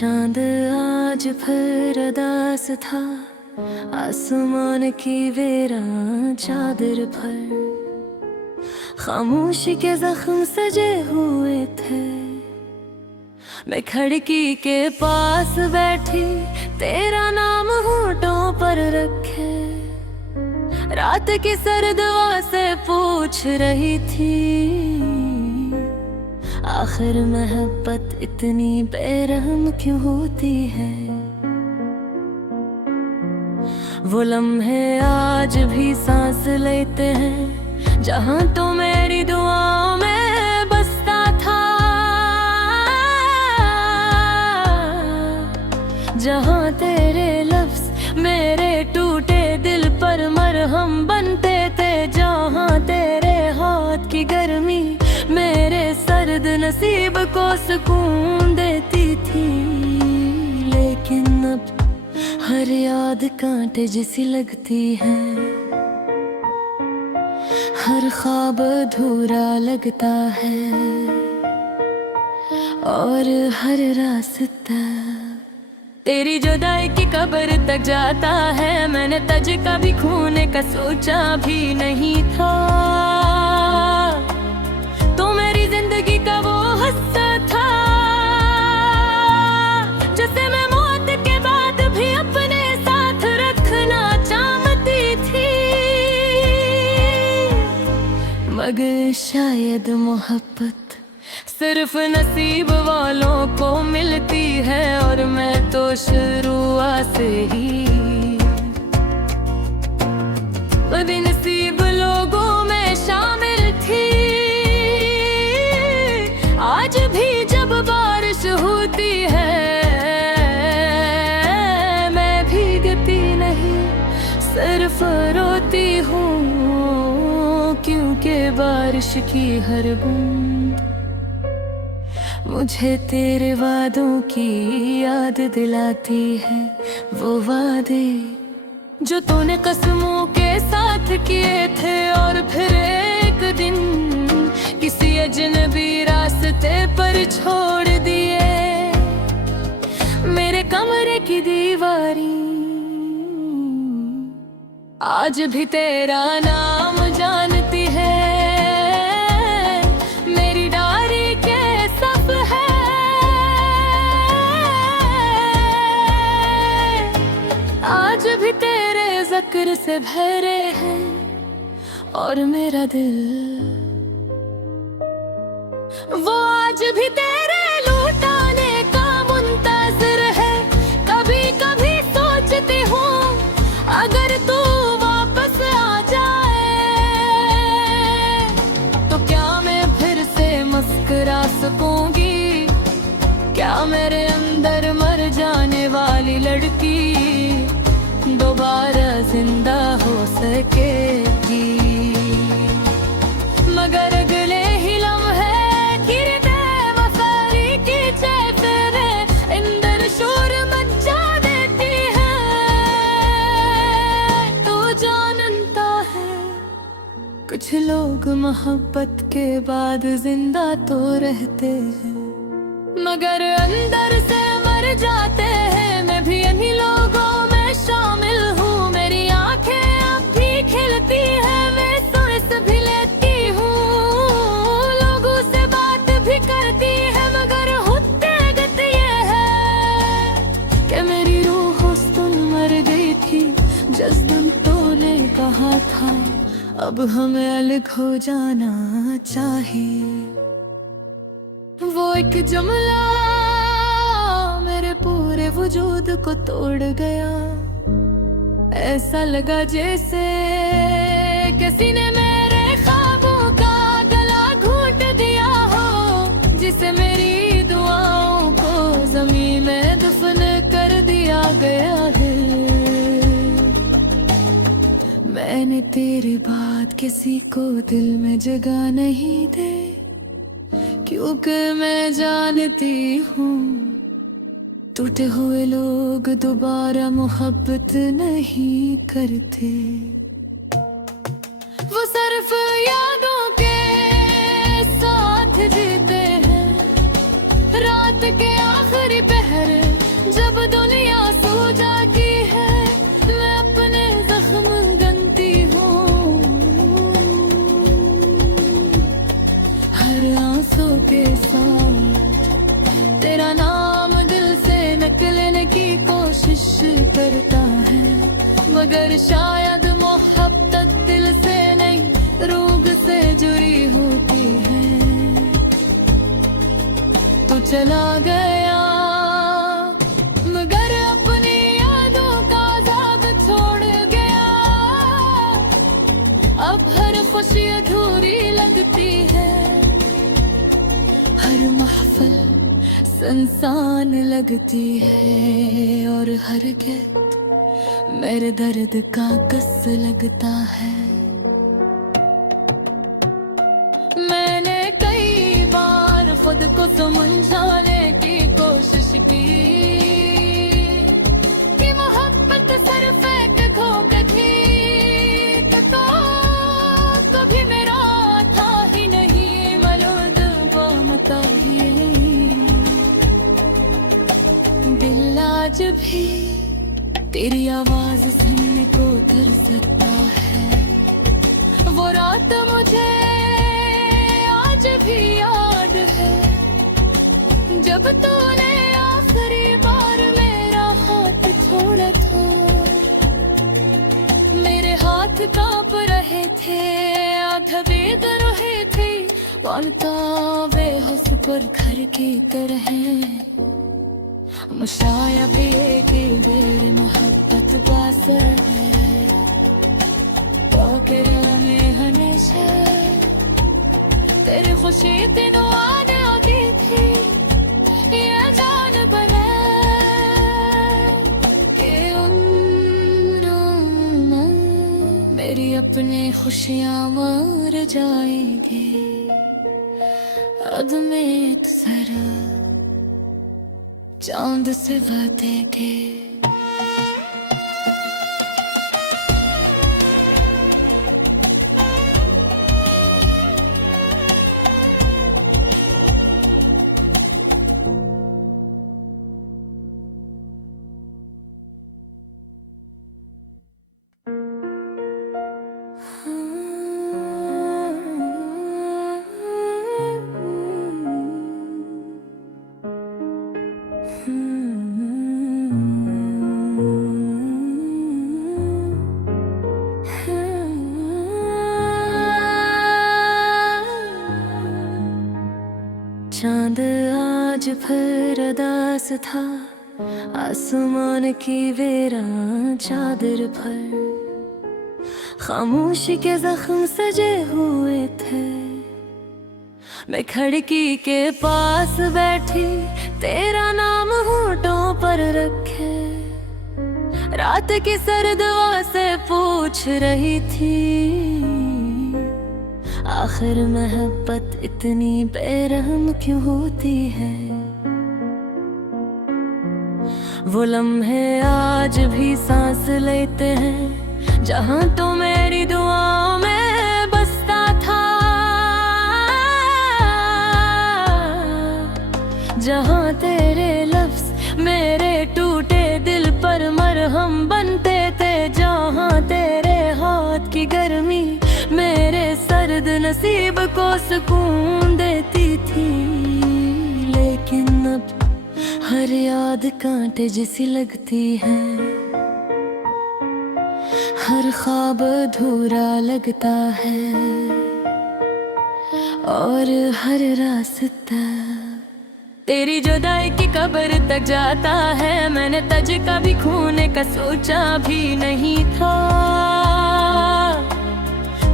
चांद आज फिर उदास था, आसमान की वीरान चादर पर खामोशी के जख्म सजे हुए थे। मैं खिड़की के पास बैठी, तेरा नाम होठों पर रखे, रात की सर्द हवा से पूछ रही थी, आखिर मोहब्बत इतनी बेरहम क्यों होती है। वो लम्हे आज भी सांस लेते हैं, जहां तो मेरी दुआओं में बसता था, जहां तेरे लफ्ज मेरे टूटे दिल पर मरहम बनते थे, जहां तेरे हाथ की गर्मी मेरे सर्द नसीब को सुकून देती थी। लेकिन अब हर याद कांटे जैसी लगती है, हर ख्वाब अधूरा लगता है, और हर रास्ता तेरी जुदाई की कब्र तक जाता है। मैंने तज का भी खूने का सोचा भी नहीं था, तो मेरी जिंदगी का वो हिस्सा था, जैसे मैं मौत के बाद भी अपने साथ रखना चाहती थी। मगर शायद मोहब्बत सिर्फ नसीब वालों को मिलती है, और मैं तो शुरुआत से ही बदनसीब लोगों में शामिल थी। आज भी जब बारिश होती है, मैं भीगती नहीं, सिर्फ रोती हूँ, क्योंकि बारिश की हर बूंद मुझे तेरे वादों की याद दिलाती है। वो वादे जो तूने कसमों के साथ किए थे, और फिर एक दिन किसी अजनबी रास्ते पर छोड़ दिए। मेरे कमरे की दीवारी आज भी तेरा नाम जानती है, मेरी डायरी के सफ़े आज भी तेरे जिक्र से भरे हैं, और मेरा दिल वो आज भी तेरे लौटाने का मुंतज़िर है। कभी कभी सोचती हूँ, अगर तू वापस आ जाए, तो क्या मैं फिर से मुस्कुरा सकूंगी? क्या मेरे अंदर मर जाने वाली लड़की दोबारा जिंदा हो सकेगी? मगर अगले ही लम्हे गिरते वफारी की चेहरे अंदर शोर मचा देती है। तू जानता है, कुछ लोग मोहब्बत के बाद जिंदा तो रहते हैं, मगर अंदर से मर जाते हैं। मैं भी इन्हीं लोगों में शामिल हूँ, मेरी आंखें अब भी खिलती है, वे सांस भी लेती हूँ, लोगों से बात भी करती है, मगर होते गत ये है कि मेरी रूह उस दिन मर गई थी, जिस दिन तूने कहा था अब हमें अलग हो जाना चाहिए। वो एक जुमला मेरे पूरे वजूद को तोड़ गया, ऐसा लगा जैसे किसी ने मेरे ख्वाबों का गला घोंट दिया हो, जिसे मेरी दुआओं को ज़मीन में दफन कर दिया गया है। मैंने तेरे बाद किसी को दिल में जगह नहीं दे, क्योंकि मैं जानती हूँ टूटे हुए लोग दोबारा मोहब्बत नहीं करते। वो सिर्फ यादों के साथ जीते हैं, रात के आखिरी पहर मगर शायद मोहब्बत दिल से नहीं रूह से जुड़ी होती है। तू चला गया मगर अपनी यादों का जाग छोड़ गया। अब हर खुशी अधूरी लगती है, हर महफिल सुनसान लगती है, और हर गीत मेरे दर्द का कस लगता है। मैंने कई बार खुद को समझाने की कोशिश की कि मोहब्बत सिर्फ एक धोखा थी, तो कभी मेरा था ही नहीं मलूद बामता ही। दिल आज भी तेरी आवाज सुनने को तरसता है। वो रात मुझे आज भी याद है, जब तूने आखिरी बार मेरा हाथ छोड़ा था। मेरे हाथ कांप रहे थे, आंखें भीग रहे थे, पलता बेहोश पर घर की तरह। मुशाया भी एक बेर मोहब्बत पास है, तो में हमेशा तेरी खुशी तेनों आने आती थी। ये जान बने कि मेरी अपनी खुशियाँ मर जाएंगी। अब में सरा चांद से बातें के। चांद आज फिर उदास था, आसमान की वीरान चादर पर खामोशी के जख्म सजे हुए थे। मैं खिड़की के पास बैठी, तेरा नाम होठों पर रखे, रात की सर्द हवा से पूछ रही थी, आखिर मोहब्बत इतनी बेरहम क्यों होती है। वो लम्हे आज भी सांस लेते हैं, जहां तो मेरी दुआओं में बसता था, जहां तेरे लफ्ज मेरे टूटे दिल पर मरहम बनते थे, जहां तेरे हाथ की गर्मी मेरे सर्द नसीब को सुकून देती थी। लेकिन अब हर याद कांटे जैसी लगती है, हर ख्वाब अधूरा लगता है, और हर रास्ता तेरी जुदाई की कब्र तक जाता है। मैंने तुझे कभी खोने का सोचा भी नहीं था,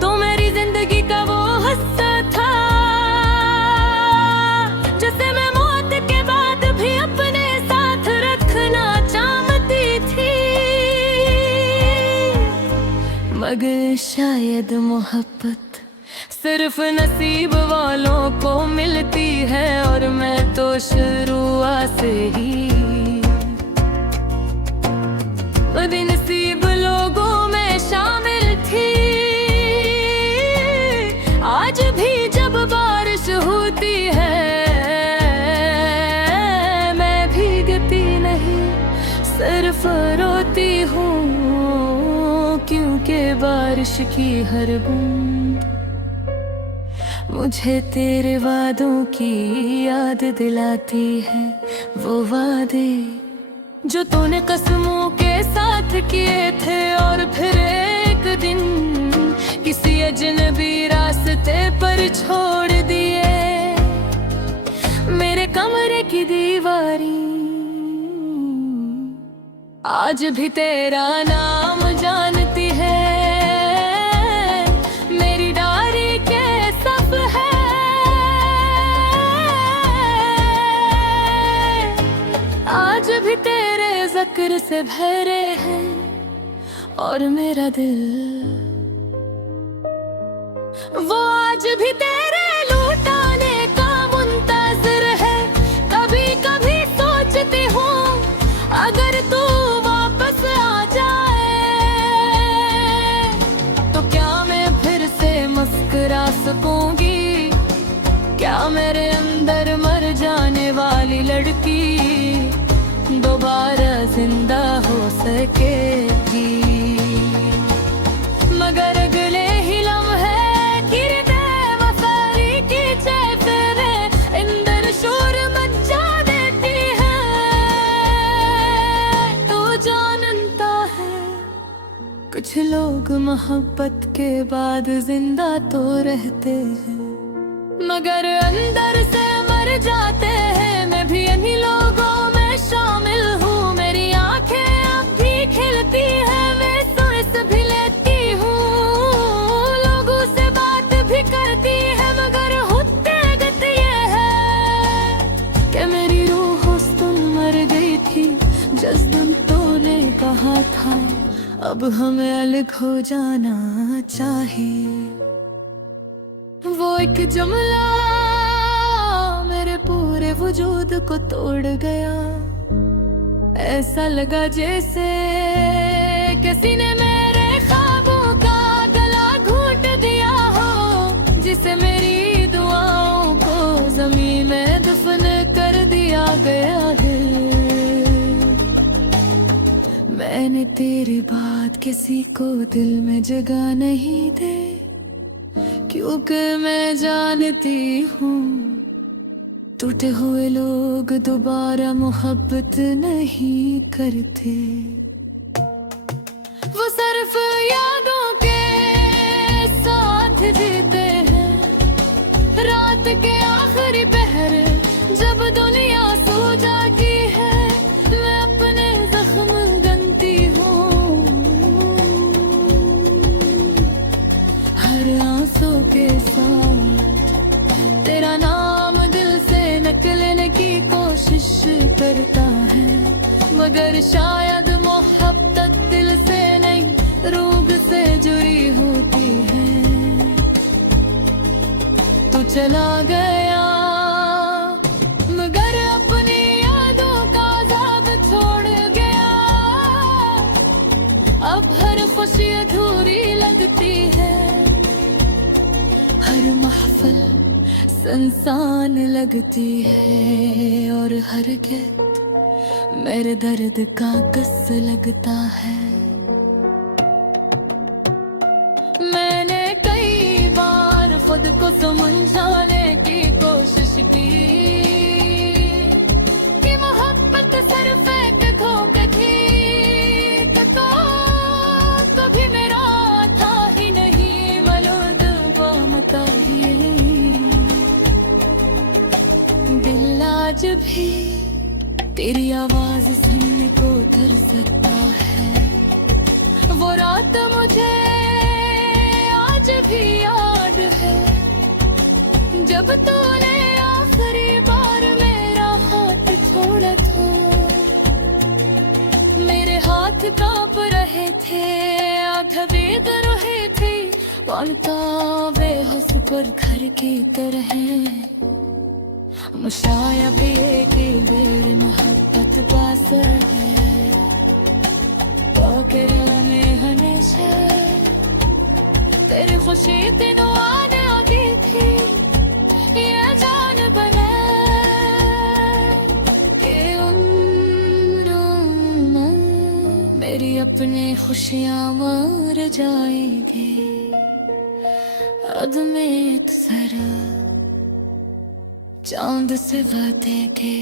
तो मेरी जिंदगी का वो हिस्सा था, जिसे मैं मौत के बाद भी अपने साथ रखना चाहती थी। मगर शायद मोहब्बत सिर्फ नसीब वालों को मिलती है, और मैं तो शुरुआत से ही बदनसीब लोगों में शामिल थी। आज भी जब बारिश होती है, मैं भीगती नहीं, सिर्फ रोती हूँ, क्योंकि बारिश की हर बूंद मुझे तेरे वादों की याद दिलाती है। वो वादे जो तूने कसमों के साथ किए थे, और फिर एक दिन किसी अजनबी रास्ते पर छोड़ दिए। मेरे कमरे की दीवारी आज भी तेरा नाम जानती है, मेरी डायरी के सफ़े आज भी तेरे जिक्र से भरे हैं, और मेरा दिल वो आज भी तेरे लौटाने का मुंतज़िर है। कभी कभी सोचती हूँ अगर तू वापस आ जाए तो क्या मैं फिर से मुस्कुरा सकूंगी? क्या मेरे अंदर मर जाने वाली लड़की दोबारा जिंदा हो सकेगी? मगर अगले ही लम्हे गिरते वफारी की चेहरे अंदर शोर मचा देती है। तू जानता है कुछ लोग मोहब्बत के बाद जिंदा तो रहते हैं, मगर अंदर से मर जाते हैं। मैं भी इन्हीं लोगों में शामिल हूँ। मेरी आंखें अब भी खिलती है, मैं सांस भी लेती हूँ, लोगों से बात भी करती है, मगर होते गत ये है कि मेरी रूह उस दिन मर गई थी जिस दिन तूने कहा था अब हमें अलग हो जाना चाहिए। वो एक जुमला मेरे पूरे वजूद को तोड़ गया। ऐसा लगा जैसे किसी ने मेरे ख्वाबों का गला घोंट दिया हो, जिसे मेरी दुआओं को ज़मीन में दफन कर दिया गया है। मैंने तेरी बात किसी को दिल में जगह नहीं दे, क्योंकि मैं जानती हूँ टूटे हुए लोग दोबारा मोहब्बत नहीं करते। वो सिर्फ यादों के साथ जीते हैं, रात के आखिरी पहर जब दुनिया सो जाती है, मैं अपने जख्म गनती हूँ। हर आंसू के साथ तेरा नाम दिल से निकलने की कोशिश करता है, मगर शायद मोहब्बत दिल से नहीं रूह से जुड़ी होती है। तू चला गया मगर अपनी यादों का ज़ाद छोड़ गया। अब हर खुशी अधूरी लगती है, हर महफिल सुनसान लगती है, और हर गित मेरे दर्द का कस लगता है। मैंने कई बार खुद को समझाने की कोशिश की कि मोहब्बत सिर्फ एक धोखा थी, कभी मेरा था ही नहीं मलूद बामता ही। दिल आज भी तेरी आवाज सुनने को तरसता है। वो रात मुझे आज भी याद है जब तूने आखिरी बार मेरा हाथ छोड़ा था। मेरे हाथ कांप रहे थे, आँखें भीग रही थी, पलता बेहोश पर घर की तरह। मुशाया भी एक बेर मोहब्बत पास है, तो में हमेशा तेरी खुशी तेनों आने आती थी। ये जान बने कि मेरी अपनी खुशियाँ मर जाएंगी। अदमें जरा चांद से वादे के।